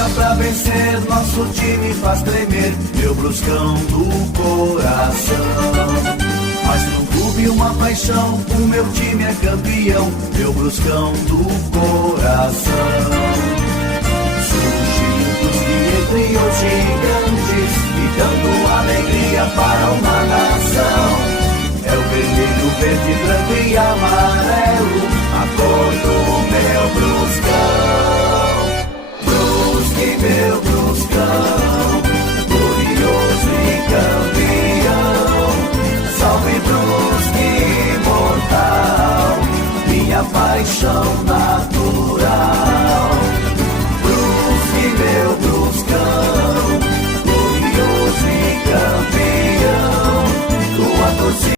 joga pra vencer, nosso time faz tremer, meu Bruscão do coração. Mas no clube uma paixão, o meu time é campeão, meu Bruscão do coração. Surgidos entre os gigantes e dando alegria para uma nação. É o vermelho, verde, branco e amarelo, a cor do meu Bruscão. Brusque, meu Bruscão, glorioso e campeão. Salve Brusque, imortal, minha paixão natural. Brusque, meu Bruscão, glorioso e campeão. Tua torcida